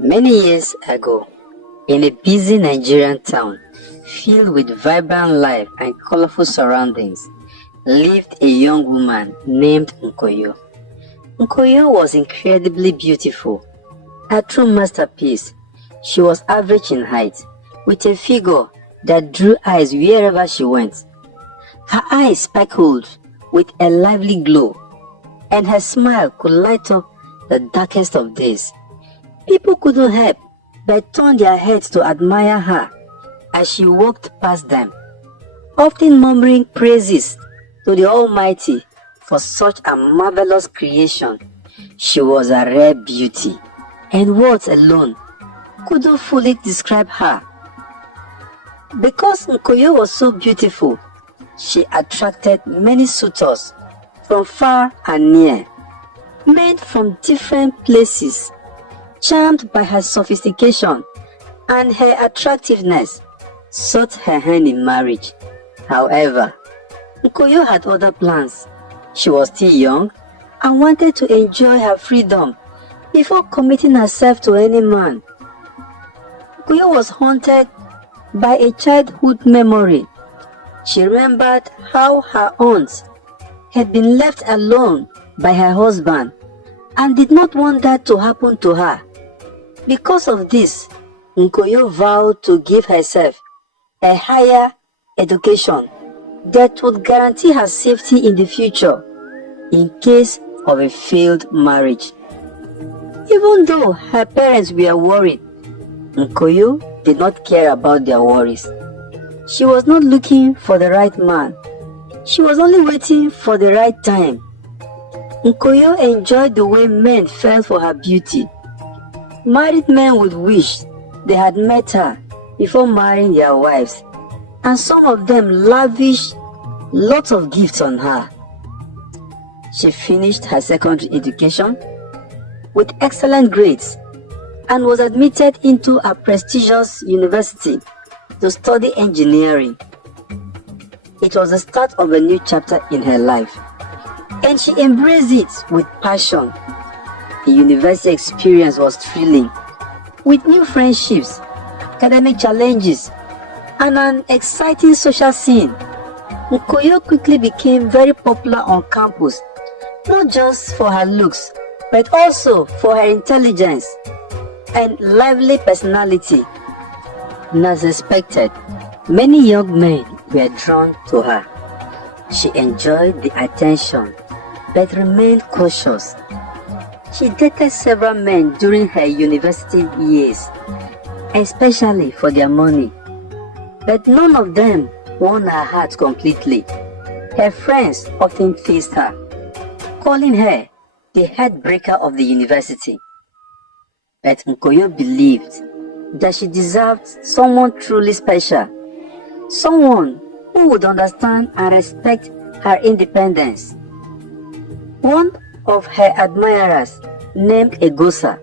Many years ago, in a busy Nigerian town filled with vibrant life and colorful surroundings, lived a young woman named Nkoyo. Nkoyo was incredibly beautiful. A true masterpiece, she was average in height, with a figure that drew eyes wherever she went. Her eyes sparkled with a lively glow, and her smile could light up the darkest of days. People couldn't help but turn their heads to admire her as she walked past them, often murmuring praises to the Almighty for such a marvelous creation. She was a rare beauty, and words alone couldn't fully describe her. Because Nkoyo was so beautiful, she attracted many suitors from far and near, men from different places. Charmed by her sophistication and her attractiveness, sought her hand in marriage. However, Nkoyo had other plans. She was still young and wanted to enjoy her freedom before committing herself to any man. Nkoyo was haunted by a childhood memory. She remembered how her aunt had been left alone by her husband and did not want that to happen to her. Because of this, Nkoyo vowed to give herself a higher education that would guarantee her safety in the future in case of a failed marriage. Even though her parents were worried, Nkoyo did not care about their worries. She was not looking for the right man. She was only waiting for the right time. Nkoyo enjoyed the way men fell for her beauty. Married men would wish they had met her before marrying their wives, and some of them lavished lots of gifts on her. She finished her secondary education with excellent grades and was admitted into a prestigious university to study engineering. It was the start of a new chapter in her life, and she embraced it with passion. The university experience was thrilling, with new friendships, academic challenges, and an exciting social scene. Nkoyo quickly became very popular on campus, not just for her looks, but also for her intelligence and lively personality. And as expected, many young men were drawn to her. She enjoyed the attention, but remained cautious. She dated several men during her university years, especially for their money, but none of them won her heart completely. Her friends often teased her, calling her the heartbreaker of the university. But Nkoyo believed that she deserved someone truly special, someone who would understand and respect her independence. One of her admirers, named Egosa,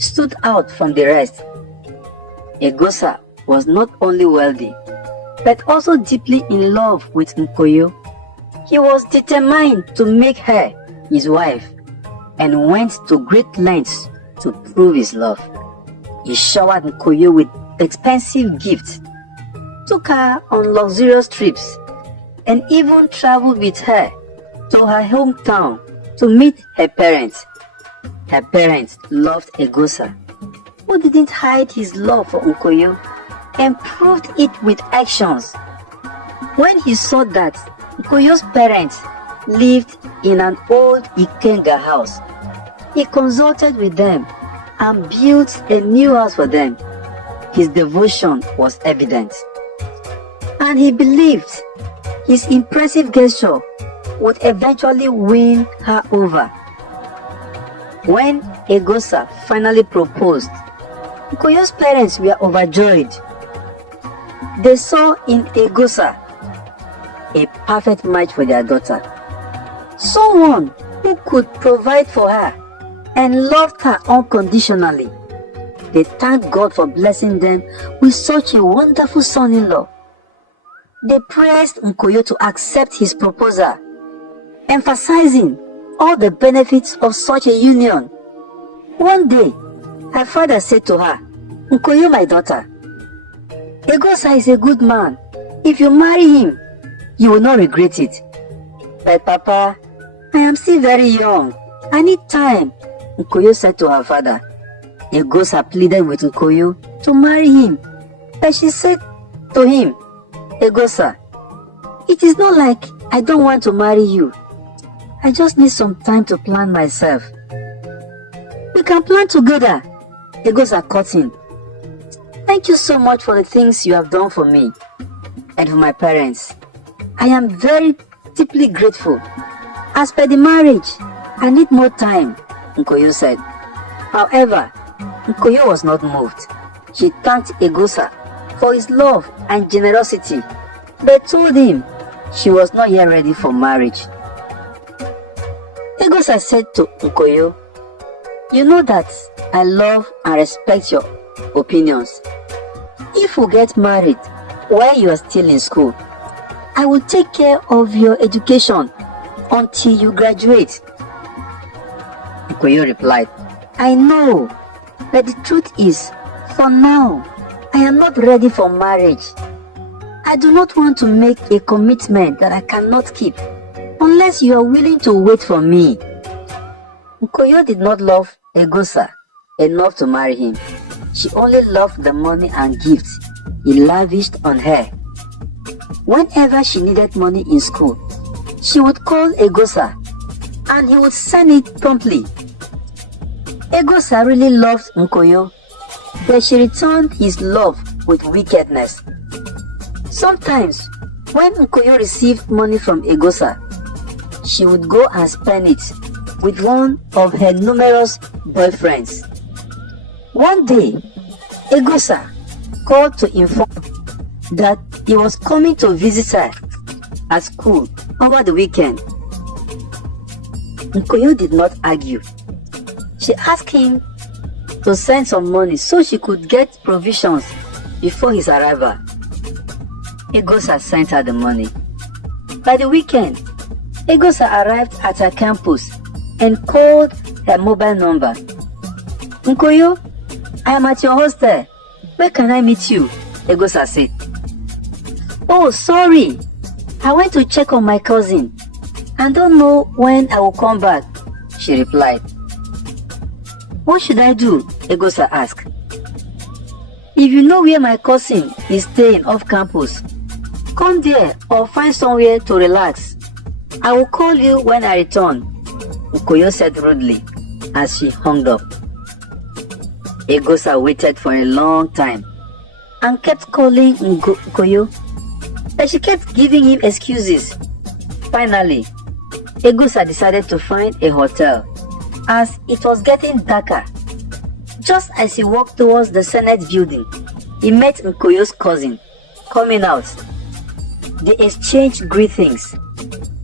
stood out from the rest. Egosa was not only wealthy, but also deeply in love with Nkoyo. He was determined to make her his wife and went to great lengths to prove his love. He showered Nkoyo with expensive gifts, took her on luxurious trips, and even traveled with her to her hometown to meet her parents. Her parents loved Egosa, who didn't hide his love for Nkoyo and proved it with actions. When he saw that Nkoyo's parents lived in an old Ikenga house, he consulted with them and built a new house for them. His devotion was evident, and he believed his impressive gesture would eventually win her over. When Egosa finally proposed, Nkoyo's parents were overjoyed. They saw in Egosa a perfect match for their daughter, someone who could provide for her and loved her unconditionally. They thanked God for blessing them with such a wonderful son-in-law. They pressed Nkoyo to accept his proposal, emphasizing all the benefits of such a union. One day, Her father said to her, Nkoyo, my daughter, Egosa is a good man. If you marry him, you will not regret it. But Papa, I am still very young. I need time, Nkoyo said to her father. Egosa pleaded with Nkoyo to marry him. But she said to him, Egosa, it is not like I don't want to marry you. I just need some time to plan myself. We can plan together. Egosa cut in. Thank you so much for the things you have done for me and for my parents. I am very deeply grateful. As per the marriage, I need more time, Nkoyo said. However, Nkoyo was not moved. She thanked Egosa for his love and generosity, but told him she was not yet ready for marriage. Egosa said to Nkoyo, you know that I love and respect your opinions. If we get married while you are still in school, I will take care of your education until you graduate. Nkoyo replied, I know, but the truth is, for now, I am not ready for marriage. I do not want to make a commitment that I cannot keep unless you are willing to wait for me. Nkoyo did not love Egosa enough to marry him. She only loved the money and gifts he lavished on her. Whenever she needed money in school, she would call Egosa and he would send it promptly. Egosa really loved Nkoyo, but she returned his love with wickedness. Sometimes, when Nkoyo received money from Egosa, she would go and spend it with one of her numerous boyfriends. One day, Egosa called to inform that he was coming to visit her at school over the weekend. Nkoyo did not argue. She asked him to send some money so she could get provisions before his arrival. Egosa sent her the money. By the weekend, Egosa arrived at her campus and called her mobile number. Nkoyo, I am at your hostel. Where can I meet you? Egosa said. Oh, sorry. I went to check on my cousin and don't know when I will come back, she replied. What should I do? Egosa asked. If you know where my cousin is staying off campus, come there or find somewhere to relax. I will call you when I return, Nkoyo said rudely as she hung up. Egosa waited for a long time and kept calling Nkoyo, but she kept giving him excuses. Finally, Egosa decided to find a hotel as it was getting darker. Just as he walked towards the Senate building, he met Nkoyo's cousin coming out. They exchanged greetings,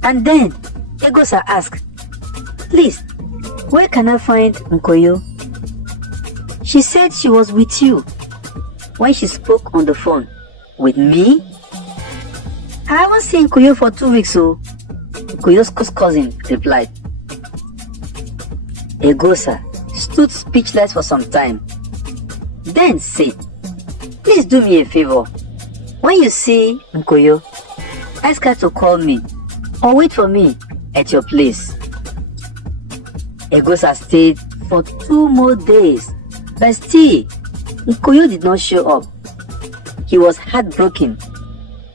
and then Egosa asked, Please, where can I find Nkoyo? She said she was with you when she spoke on the phone. With me? I haven't seen Nkoyo for 2 weeks, so Nkoyo's cousin replied. Egosa stood speechless for some time, then said, Please do me a favor. When you see Nkoyo, ask her to call me or wait for me at your place. Egosa stayed for 2 more days, but still, Nkoyo did not show up. He was heartbroken,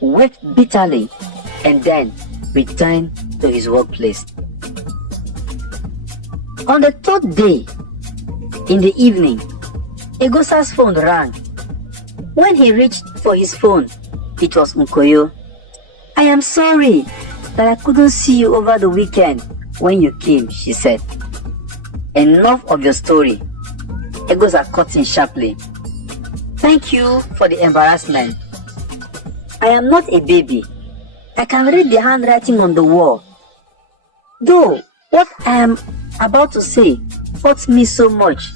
wept bitterly, and then returned to his workplace. On the 3rd day, in the evening, Egosa's phone rang. When he reached for his phone, it was Nkoyo. I am sorry that I couldn't see you over the weekend when you came, she said. Enough of your story. Egosa cut in sharply. Thank you for the embarrassment. I am not a baby. I can read the handwriting on the wall. Though what I am about to say hurts me so much.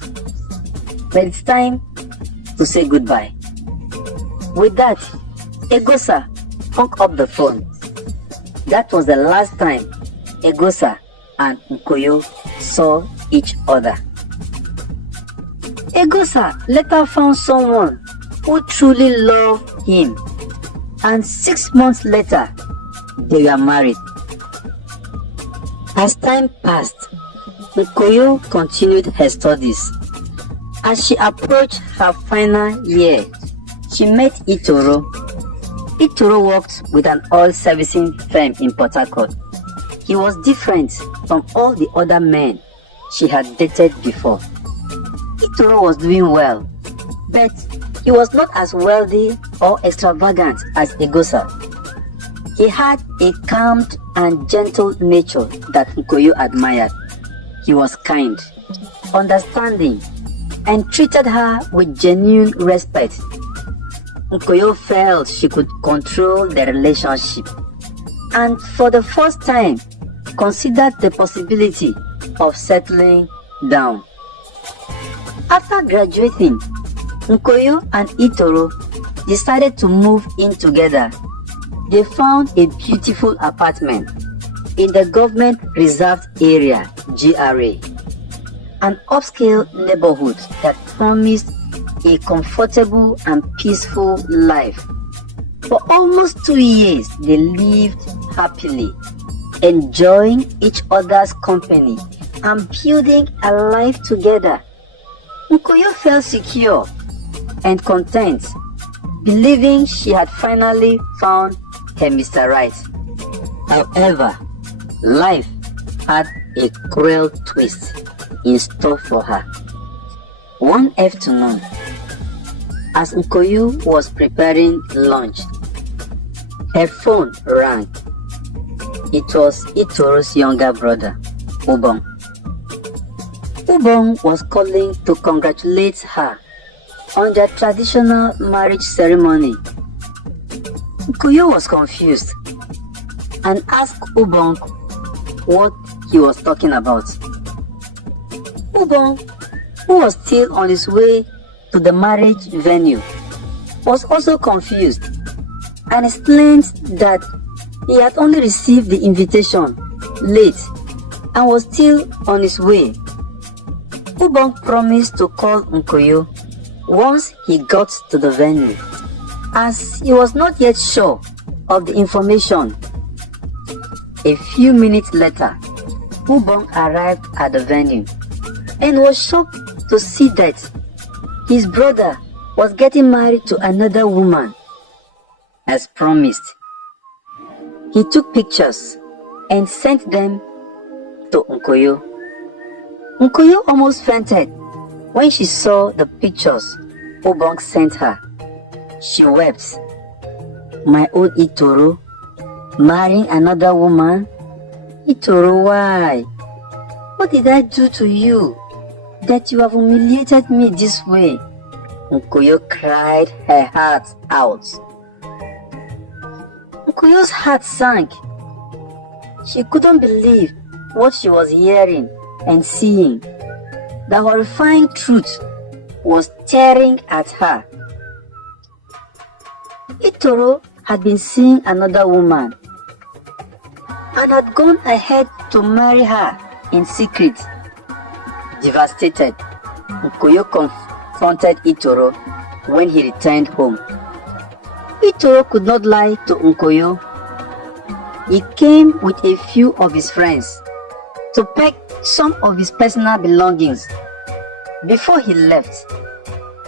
But it's time to say goodbye. With that, Egosa hung up the phone. That was the last time Egosa and Nkoyo saw each other. Egosa later found someone who truly loved him, and 6 months later, they were married. As time passed, Nkoyo continued her studies. As she approached her final year, she met Itoro. Itoro worked with an oil servicing firm in Port Harcourt. He was different from all the other men she had dated before. Itoro was doing well, but he was not as wealthy or extravagant as Egosa. He had a calm and gentle nature that Nkoyo admired. He was kind, understanding, and treated her with genuine respect. Nkoyo felt she could control the relationship, and for the first time considered the possibility of settling down. After graduating, Nkoyo and Itoro decided to move in together. They found a beautiful apartment in the government reserved area, GRA, an upscale neighborhood that promised a comfortable and peaceful life. For almost 2 years, they lived happily, enjoying each other's company and building a life together. Nkoyo felt secure and content, believing she had finally found her Mr. Right. However, life had a cruel twist in store for her. One afternoon, as Nkoyo was preparing lunch, her phone rang. It was Itoro's younger brother, Ubong. Ubong was calling to congratulate her on their traditional marriage ceremony. Nkoyo was confused and asked Ubong what he was talking about. Ubong, who was still on his way to the marriage venue, was also confused and explained that he had only received the invitation late and was still on his way. Ubong promised to call Nkoyo once he got to the venue, as he was not yet sure of the information. A few minutes later, Ubong arrived at the venue and was shocked to see that his brother was getting married to another woman. As promised, he took pictures and sent them to Nkoyo. Nkoyo almost fainted when she saw the pictures Ubong sent her. She wept. My own Itoro, marrying another woman? Itoro, why? What did I do to you that you have humiliated me this way? Nkoyo cried her heart out. Nkoyo's heart sank. She couldn't believe what she was hearing and seeing. The horrifying truth was staring at her. Itoro had been seeing another woman and had gone ahead to marry her in secret. Devastated, Nkoyo confronted Itoro when he returned home. Itoro could not lie to Nkoyo. He came with a few of his friends to pack some of his personal belongings. Before he left,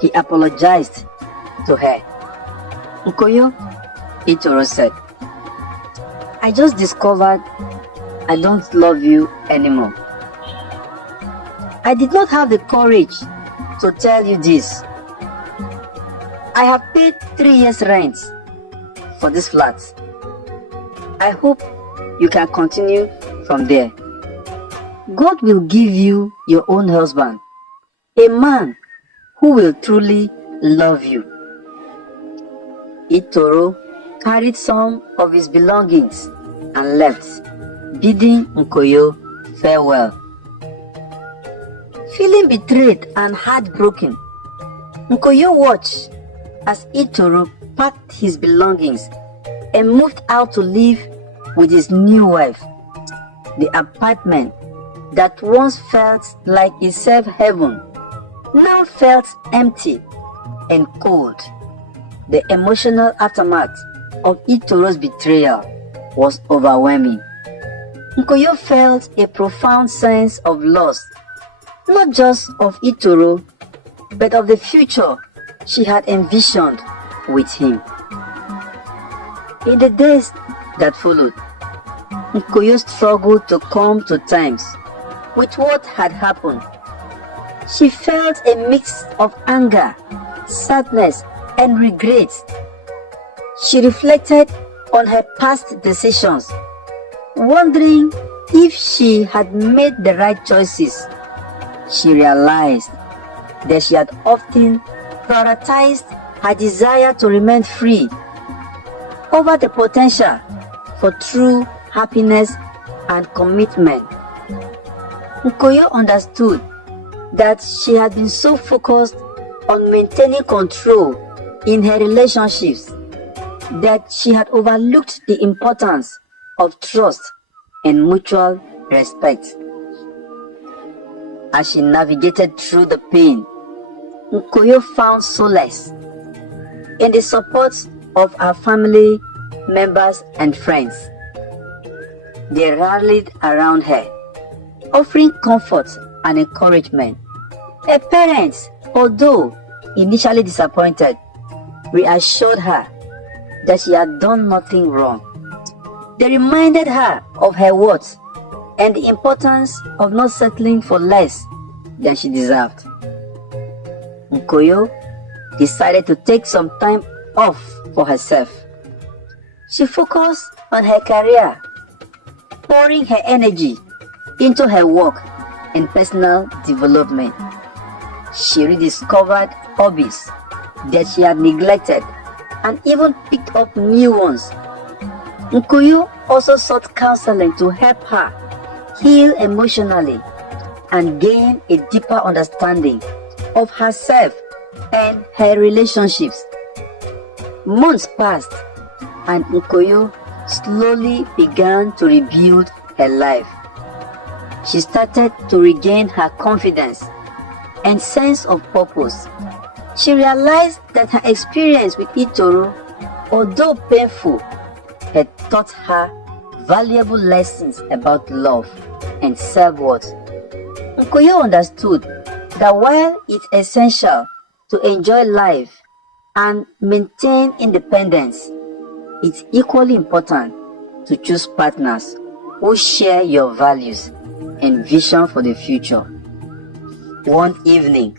he apologized to her. Nkoyo, Itoro said, I just discovered I don't love you anymore. I did not have the courage to tell you this. I have paid 3 years' rent for this flat. I hope you can continue from there. God will give you your own husband, a man who will truly love you. Itoro carried some of his belongings and left, bidding Nkoyo farewell. Feeling betrayed and heartbroken, Nkoyo watched as Itoro packed his belongings and moved out to live with his new wife. The apartment that once felt like a safe haven now felt empty and cold. The emotional aftermath of Itoro's betrayal was overwhelming. Nkoyo felt a profound sense of loss, not just of Itoro, but of the future she had envisioned with him. In the days that followed, Nkoyo struggled to come to terms with what had happened. She felt a mix of anger, sadness, and regret. She reflected on her past decisions, wondering if she had made the right choices. She realized that she had often prioritized her desire to remain free over the potential for true happiness and commitment. Nkoyo understood that she had been so focused on maintaining control in her relationships that she had overlooked the importance of trust and mutual respect. As she navigated through the pain, Nkoyo found solace in the support of her family members and friends. They rallied around her, offering comfort and encouragement. Her parents, although initially disappointed, reassured her that she had done nothing wrong. They reminded her of her worth and the importance of not settling for less than she deserved. Nkoyo decided to take some time off for herself. She focused on her career, pouring her energy into her work and personal development. She rediscovered hobbies that she had neglected and even picked up new ones. Nkoyo also sought counseling to help her heal emotionally and gain a deeper understanding of herself and her relationships. Months passed and Nkoyo slowly began to rebuild her life. She started to regain her confidence and sense of purpose. She realized that her experience with Itoro, although painful, had taught her valuable lessons about love and self-worth. Nkoyo understood that while it's essential to enjoy life and maintain independence, it's equally important to choose partners who share your values and vision for the future. One evening,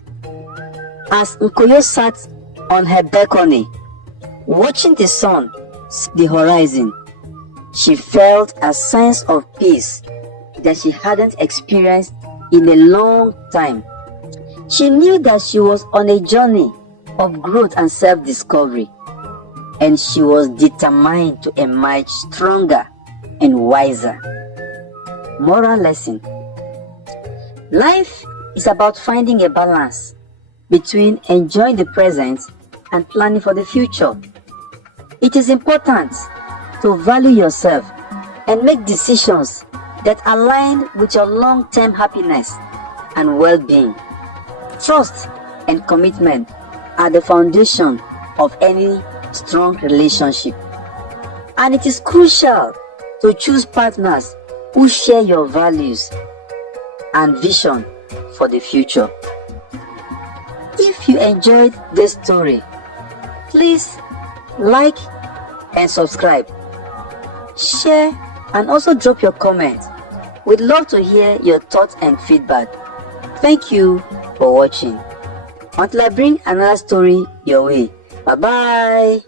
as Nkoyo sat on her balcony, watching the sun see the horizon, she felt a sense of peace that she hadn't experienced in a long time. She knew that she was on a journey of growth and self-discovery, and she was determined to emerge stronger and wiser. Moral lesson: life is about finding a balance between enjoying the present and planning for the future. It is important to value yourself and make decisions that align with your long-term happiness and well-being. Trust and commitment are the foundation of any strong relationship, and it is crucial to choose partners who share your values and vision for the future. If you enjoyed this story, please like and subscribe, share, and also drop your comment. We'd love to hear your thoughts and feedback. Thank you for watching. Until I bring another story your way. Bye bye.